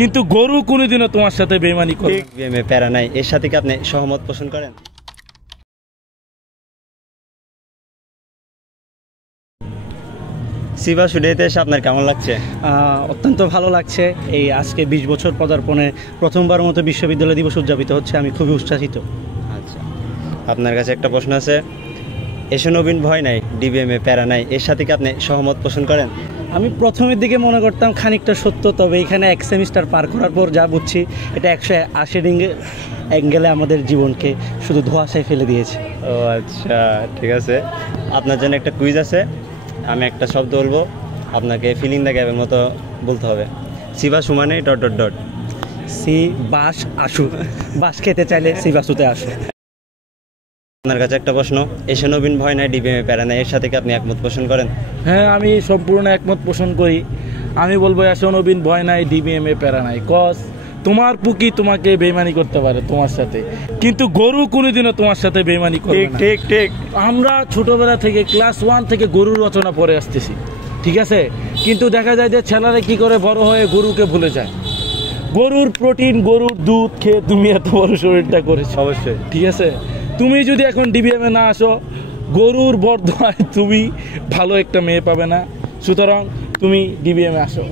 কিন্তু গরু কোনোদিনও তোমার সাথে বেইমানি করবে না। বিএমএ প্যারা নাই, এর সাথে কি আপনি সহমত পোষণ করেন? সিবা শুডেতে এসে আপনার কেমন লাগছে? অত্যন্ত ভালো লাগছে। এই আজকে 20 বছর পদার্পণে প্রথমবার মতো বিশ্ববিদ্যালয় দিবস উদযাপিত হচ্ছে, আমি খুবই উচ্ছ্বাসিত। আচ্ছা, আপনার কাছে একটা প্রশ্ন আছে, এসো নবীন ভয় নাই, ডিবিএমএ প্যারা নাই, এর সাথে কি আপনি সহমত পোষণ করেন? আমি প্রথমের দিকে মনে করতাম খানিকটা সত্য, তবে এখানে এক সেমিস্টার পার করার পর যা বুঝছি এটা 180 অ্যাঙ্গেলে আমাদের জীবনকে শুধু ধোঁয়াশায় ফেলে দিয়েছে। ও আচ্ছা, ঠিক আছে। আপনার জন্য একটা কুইজ আছে, আমি একটা শব্দ বলবো, আপনাকে ফিলিং দ্য গ্যাপের মতো বলতে হবে। সিবা সুমানে ... সি বাস আসু, বাস খেতে চাইলে সি বাসুতে আসু। আপনার কাছে একটা প্রশ্ন, এসে নবীন ভয় নাই, ডিবিএমএ প্যারা নাই, এর সাথে কি আপনি একমত পোষণ করেন? হ্যাঁ, আমি সম্পূর্ণ একমত পোষণ করি। আমি বলবো এসো নবীন ভয় নাই, ডিবিএমএ প্যারা নাই। কজ তোমার পুকি তোমাকে বেইমানি করতে পারে তোমার সাথে, কিন্তু গরু কোনোদিনও তোমার সাথে বেইমানি করবে না। ঠিক ঠিক। আমরা ছোটবেলা থেকে ক্লাস 1 থেকে গরুর রচনা পড়ে আসতেছি, ঠিক আছে? কিন্তু দেখা যায় যে ছেলেরা কি করে বড় হয়ে গরুকে ভুলে যায়। গরুর প্রোটিন, গরুর দুধ খেয়ে তুমি এত বড় শরীরটা করেছো, অবশ্যই। ঠিক আছে? তুমি যদি এখন ডিবিএমে না আসো, গরুর বর্ধমায় তুমি ভালো একটা মেয়ে পাবে না। সুতরাং তুমি ডিবিএমে আসো।